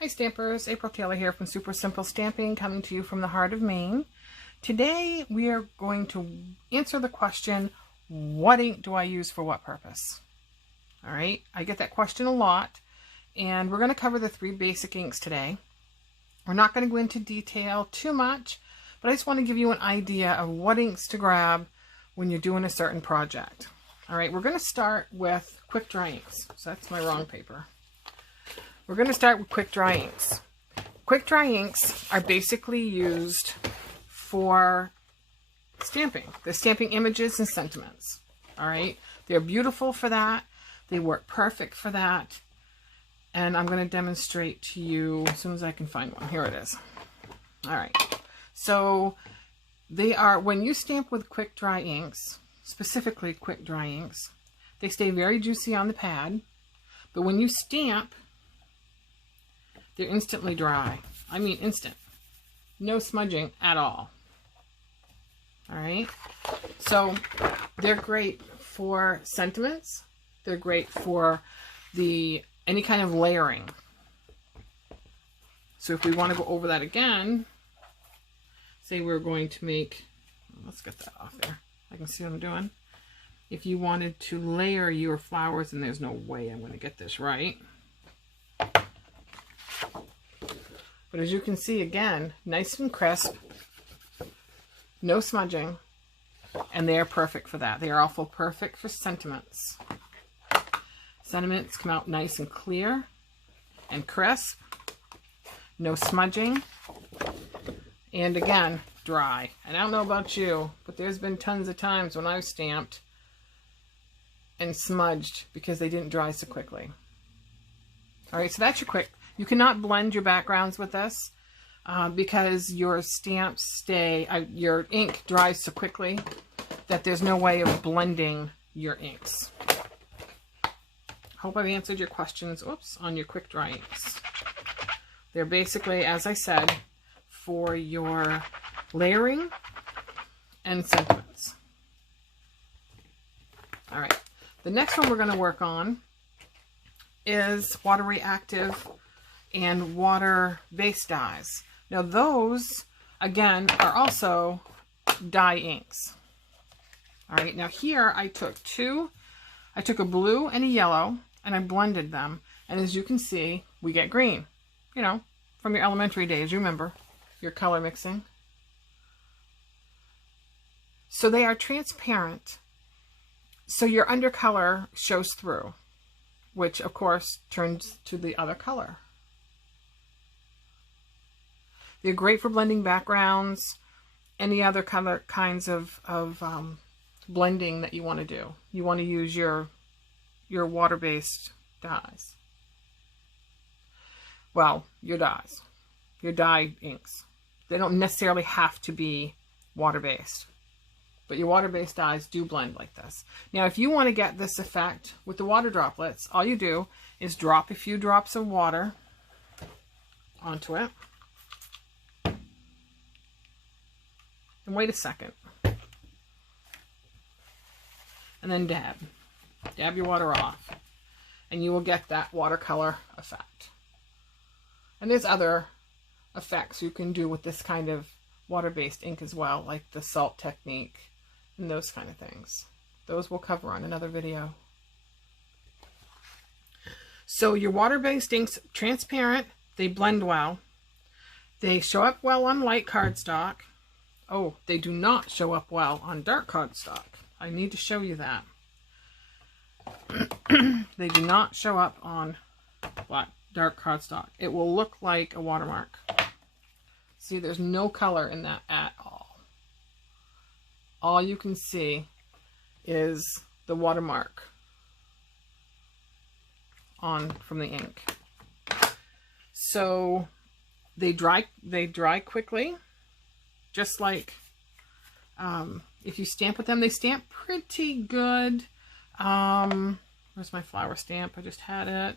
Hi Stampers, April Taylor here from Super Simple Stamping, coming to you from the heart of Maine. Today we are going to answer the question, what ink do I use for what purpose? Alright, I get that question a lot, and we're going to cover the three basic inks today. We're not going to go into detail too much, but I just want to give you an idea of what inks to grab when you're doing a certain project. Alright, we're going to start with quick dry inks. So that's my wrong paper. We're going to start with quick dry inks. Quick dry inks are basically used for stamping. They're stamping images and sentiments. Alright, they're beautiful for that. They work perfect for that. And I'm going to demonstrate to you as soon as I can find one. Here it is. Alright, so they are, when you stamp with quick dry inks, specifically quick dry inks, they stay very juicy on the pad, but when you stamp, they're instantly dry. I mean instant. No smudging at all. Alright, so they're great for sentiments. They're great for any kind of layering. So if we want to go over that again, say we're going to make, let's get that off there. I can see what I'm doing. If you wanted to layer your flowers, and there's no way I'm going to get this right. But as you can see, again, nice and crisp, no smudging, and they are perfect for that. They are also perfect for sentiments. Sentiments come out nice and clear and crisp, no smudging, and again, dry. And I don't know about you, but there's been tons of times when I've stamped and smudged because they didn't dry so quickly. Alright, so that's your quick. You cannot blend your backgrounds with this because your stamps your ink dries so quickly that there's no way of blending your inks. Hope I've answered your questions, on your quick dry inks. They're basically, as I said, for your layering and sentiments. All right, the next one we're going to work on is water reactive and water-based dyes. Now those, again, are also dye inks. All right, now here I took a blue and a yellow, and I blended them. And as you can see, we get green. You know, from your elementary days, you remember your color mixing. So they are transparent, so your undercolor shows through, which of course turns to the other color. They're great for blending backgrounds, any other color kinds of blending that you want to do. You want to use your water-based dyes. Well, your dyes, your dye inks. They don't necessarily have to be water-based, but your water-based dyes do blend like this. Now, if you want to get this effect with the water droplets, all you do is drop a few drops of water onto it. And wait a second. And then dab. Dab your water off. And you will get that watercolor effect. And there's other effects you can do with this kind of water-based ink as well, like the salt technique and those kind of things. Those we'll cover on another video. So your water-based inks, transparent, they blend well. They show up well on light cardstock. Oh, they do not show up well on dark cardstock. I need to show you that. They do not show up on dark cardstock. It will look like a watermark. See, there's no color in that at all. All you can see is the watermark from the ink. So they dry quickly. Just like if you stamp with them, they stamp pretty good. Where's my flower stamp? I just had it.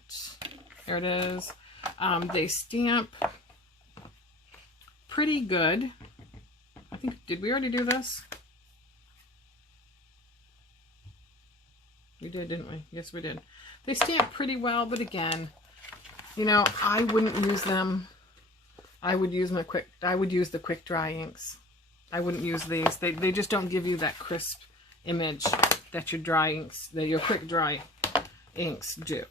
There it is. They stamp pretty good. I think, did we already do this? We did, didn't we? Yes, we did. They stamp pretty well, but again, You know, I wouldn't use them. I would use the quick dry inks. I wouldn't use these. They just don't give you that crisp image that your dry inks, that your quick dry inks do.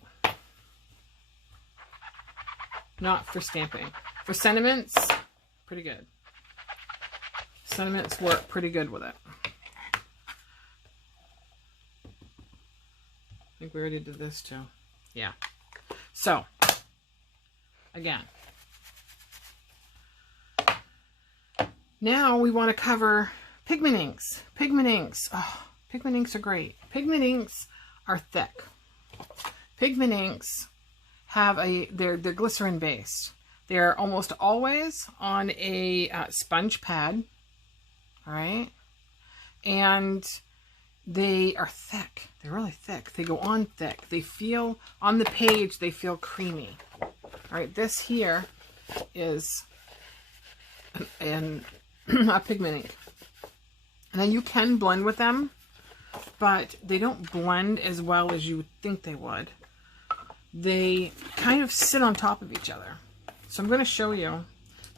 Not for stamping. For sentiments, pretty good. Sentiments work pretty good with it. I think we already did this too. Yeah. So, again. Now we want to cover pigment inks. Pigment inks. Oh, pigment inks are great. Pigment inks are thick. Pigment inks have they're glycerin based. They're almost always on a sponge pad. All right. And they are thick. They're really thick. They go on thick. They feel, on the page, they feel creamy. All right. This here is a pigment ink. Now you can blend with them, but they don't blend as well as you would think they would. They kind of sit on top of each other. So I'm going to show you.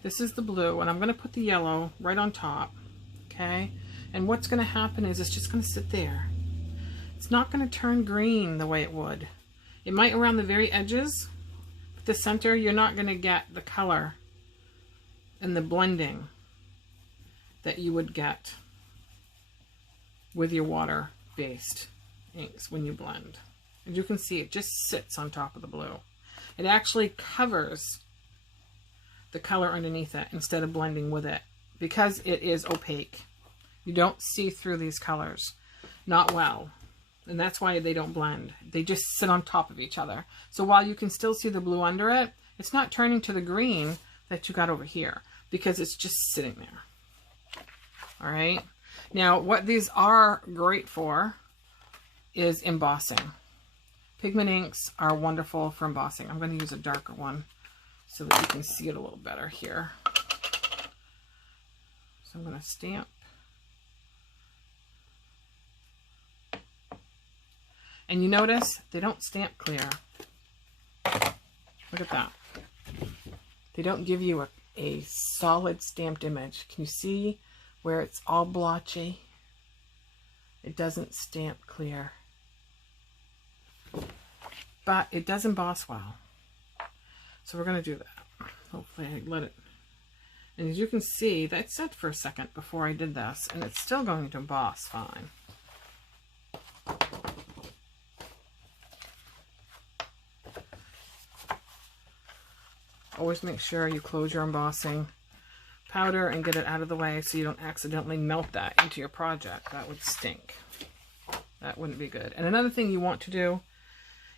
This is the blue, and I'm going to put the yellow right on top. Okay? And what's going to happen is it's just going to sit there. It's not going to turn green the way it would. It might around the very edges, but the center, you're not going to get the color and the blending that you would get with your water-based inks when you blend. As you can see, it just sits on top of the blue. It actually covers the color underneath it instead of blending with it because it is opaque. You don't see through these colors. Not well. And that's why they don't blend. They just sit on top of each other. So while you can still see the blue under it, it's not turning to the green that you got over here because it's just sitting there. All right. Now, what these are great for is embossing. Pigment inks are wonderful for embossing. I'm going to use a darker one so that you can see it a little better here. So I'm going to stamp. And you notice they don't stamp clear. Look at that. They don't give you a solid stamped image. Can you see where it's all blotchy? It doesn't stamp clear. But it does emboss well. So we're going to do that. Hopefully I let it. And as you can see, that set for a second before I did this, and it's still going to emboss fine. Always make sure you close your embossing powder and get it out of the way so you don't accidentally melt that into your project. That would stink. That wouldn't be good. And another thing you want to do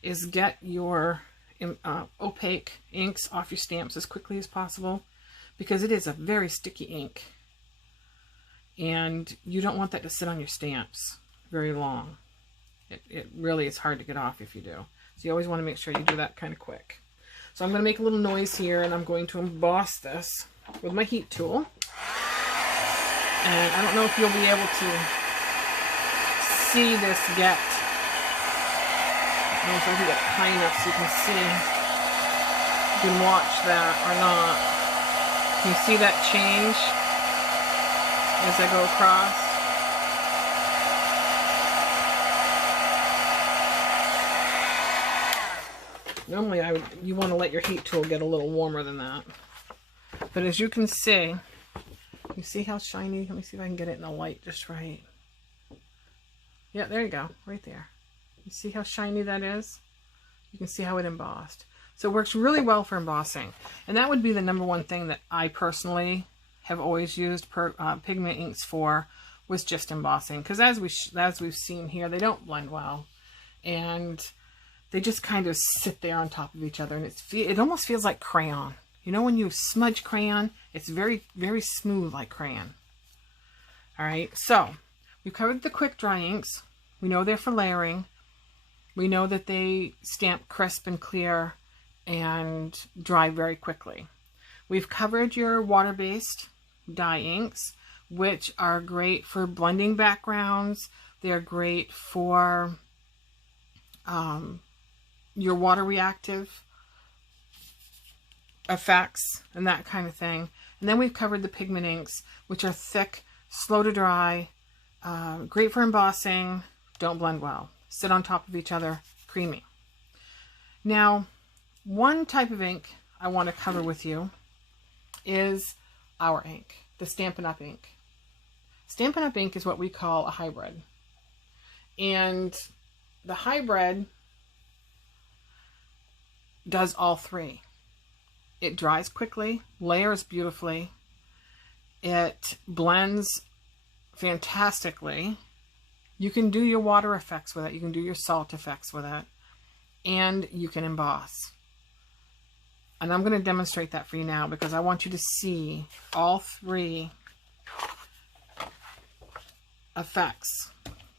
is get your opaque inks off your stamps as quickly as possible because it is a very sticky ink. And you don't want that to sit on your stamps very long. It really is hard to get off if you do. So you always want to make sure you do that kind of quick. So I'm going to make a little noise here and I'm going to emboss this with my heat tool. And I don't know if you'll be able to see this yet. I don't know if I can get high enough so you can see. You can watch that or not. Can you see that change as I go across? Normally you want to let your heat tool get a little warmer than that. But as you can see how shiny? Let me see if I can get it in the light just right. Yeah, there you go, right there. You see how shiny that is? You can see how it embossed. So it works really well for embossing. And that would be the number one thing that I personally have always used pigment inks for, was just embossing. Because as we've seen here, they don't blend well. And they just kind of sit there on top of each other. And it almost feels like crayon. You know when you smudge crayon? It's very, very smooth like crayon. All right, so we've covered the quick dry inks. We know they're for layering. We know that they stamp crisp and clear and dry very quickly. We've covered your water-based dye inks, which are great for blending backgrounds. They're great for your water reactive effects and that kind of thing. And then we've covered the pigment inks, which are thick, slow to dry, great for embossing, don't blend well, sit on top of each other, creamy. Now, one type of ink I want to cover with you is our ink, the Stampin' Up! Ink. Stampin' Up! Ink is what we call a hybrid. And the hybrid does all three. It dries quickly, layers beautifully, it blends fantastically. You can do your water effects with it, you can do your salt effects with it, and you can emboss. And I'm going to demonstrate that for you now because I want you to see all three effects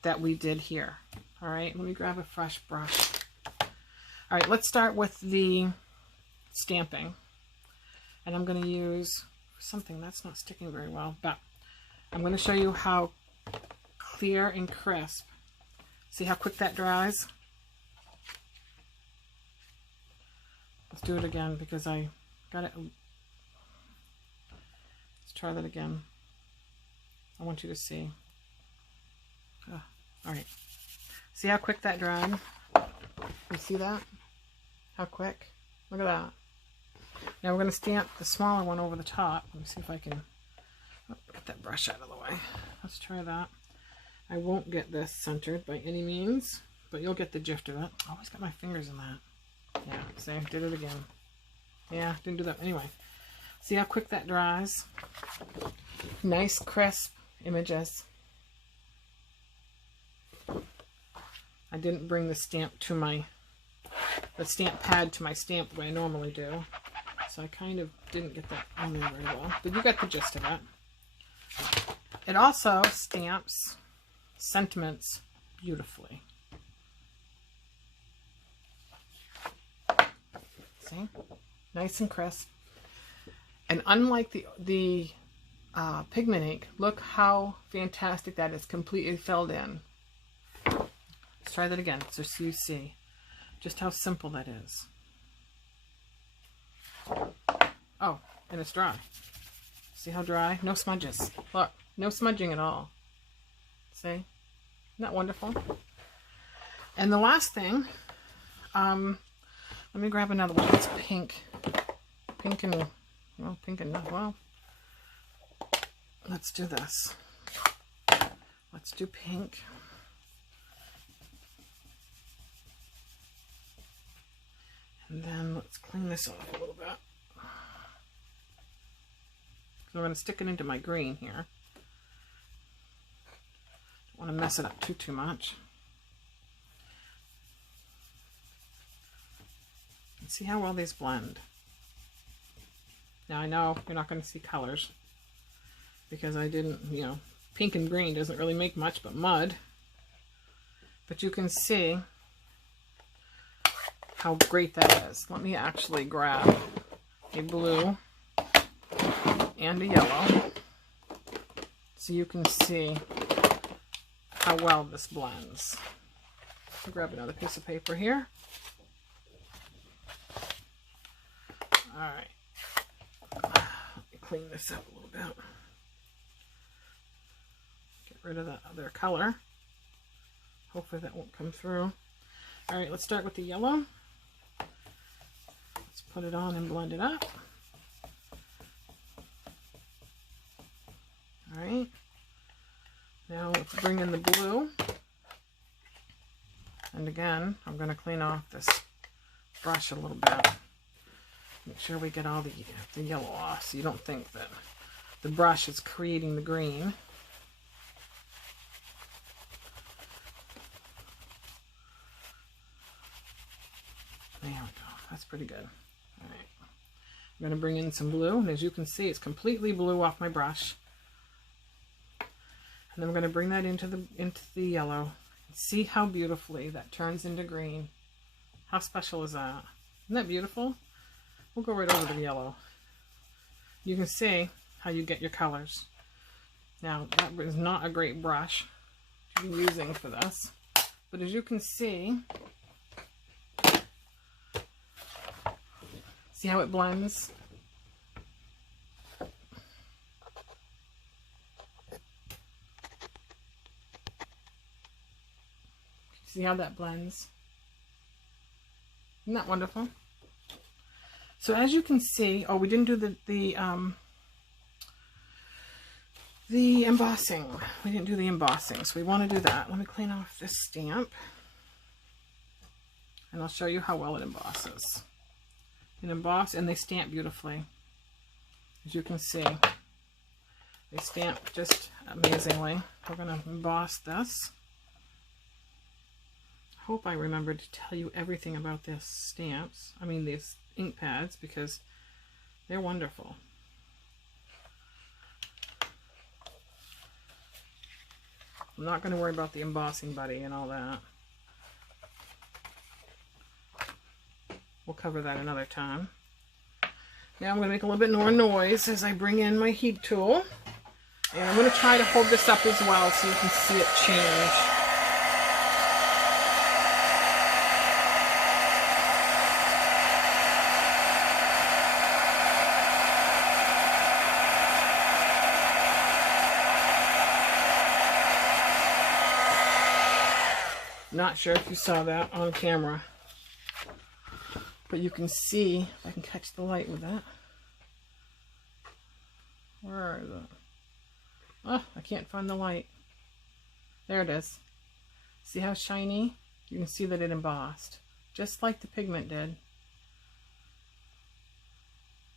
that we did here. All right, let me grab a fresh brush. All right, let's start with the stamping. And I'm going to use something that's not sticking very well, but I'm going to show you how clear and crisp. See how quick that dries? Let's do it again because I got it. Let's try that again. I want you to see. Oh, all right. See how quick that dried? You see that? How quick? Look at that. Now we're going to stamp the smaller one over the top. Let me see if I can get that brush out of the way. Let's try that. I won't get this centered by any means, but you'll get the gist of it. I always got my fingers in that. Yeah, see, did it again. Yeah, didn't do that. Anyway, see how quick that dries? Nice, crisp images. I didn't bring the stamp pad to my stamp the way I normally do. So I kind of didn't get that on there very well. But you got the gist of it. It also stamps sentiments beautifully. See? Nice and crisp. And unlike the pigment ink, look how fantastic that is, completely filled in. Let's try that again so you see just how simple that is. Oh, and it's dry. See how dry? No smudges. Look, no smudging at all. See? Isn't that wonderful? And the last thing, let me grab another one. It's pink. Pink and, well, let's do this. Let's do pink. And then let's clean this off a little bit. So I'm going to stick it into my green here. Don't want to mess it up too much. And see how well these blend. Now I know you're not going to see colors because I didn't, pink and green doesn't really make much but mud. But you can see how great that is. Let me actually grab a blue and a yellow so you can see how well this blends. I'll grab another piece of paper here. Alright, let me clean this up a little bit. Get rid of that other color. Hopefully that won't come through. Alright, let's start with the yellow. Let's put it on and blend it up. Alright, now let's bring in the blue. And again, I'm going to clean off this brush a little bit. Make sure we get all the yellow off so you don't think that the brush is creating the green. There we go. That's pretty good. All right. I'm going to bring in some blue, and as you can see, it's completely blue off my brush. And then I'm going to bring that into the yellow. See how beautifully that turns into green. How special is that? Isn't that beautiful? We'll go right over to the yellow. You can see how you get your colors. Now, that is not a great brush to be using for this. But as you can see See how it blends? See how that blends? Isn't that wonderful? So as you can see, oh, we didn't do the embossing. We didn't do the embossing, so we want to do that. Let me clean off this stamp, and I'll show you how well it embosses. It emboss, and they stamp beautifully. As you can see, they stamp just amazingly. We're going to emboss this. I hope I remembered to tell you everything about these stamps. I mean these ink pads, because they're wonderful. I'm not going to worry about the embossing buddy and all that. We'll cover that another time. Now I'm going to make a little bit more noise as I bring in my heat tool. And I'm going to try to hold this up as well so you can see it change. Not sure if you saw that on camera, but you can see, if I can catch the light with that. Where is it? Oh, I can't find the light. There it is. See how shiny? You can see that it embossed, just like the pigment did.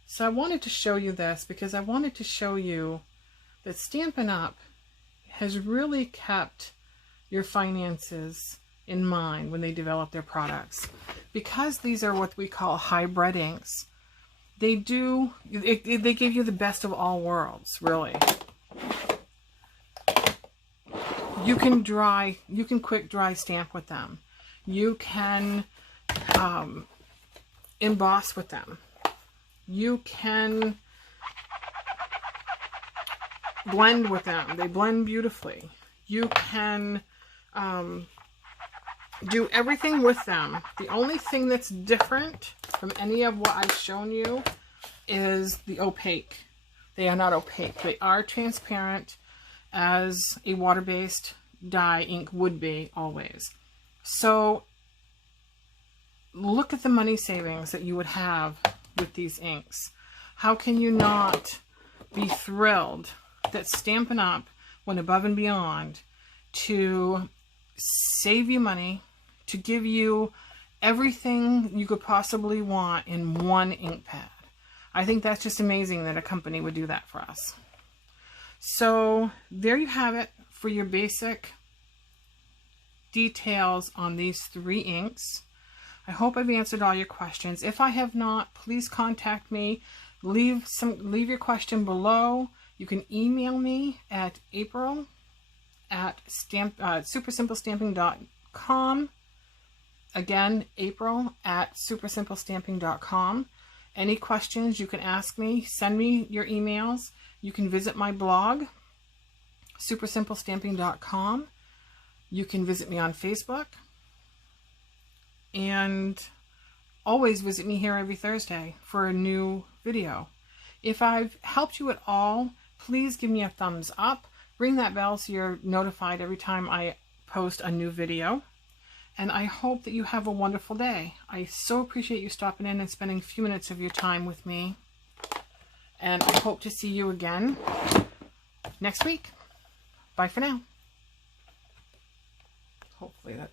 So I wanted to show you this because I wanted to show you that Stampin' Up! Has really kept your finances in mind when they develop their products. Because these are what we call hybrid inks, they give you the best of all worlds, really. You can quick dry stamp with them. You can emboss with them. You can blend with them. They blend beautifully. You can do everything with them. The only thing that's different from any of what I've shown you is the opaque. They are not opaque. They are transparent, as a water-based dye ink would be always. So look at the money savings that you would have with these inks. How can you not be thrilled that Stampin' Up! Went above and beyond to save you money, to give you everything you could possibly want in one ink pad? I think that's just amazing that a company would do that for us. So there you have it for your basic details on these 3 inks. I hope I've answered all your questions. If I have not, please contact me. Leave your question below. You can email me at april@supersimplestamping.com. Again, april@supersimplestamping.com. Any questions you can ask me. Send me your emails. You can visit my blog, supersimplestamping.com. You can visit me on Facebook. And always visit me here every Thursday for a new video. If I've helped you at all, please give me a thumbs up. Ring that bell so you're notified every time I post a new video. And I hope that you have a wonderful day. I so appreciate you stopping in and spending a few minutes of your time with me. And I hope to see you again next week. Bye for now. Hopefully that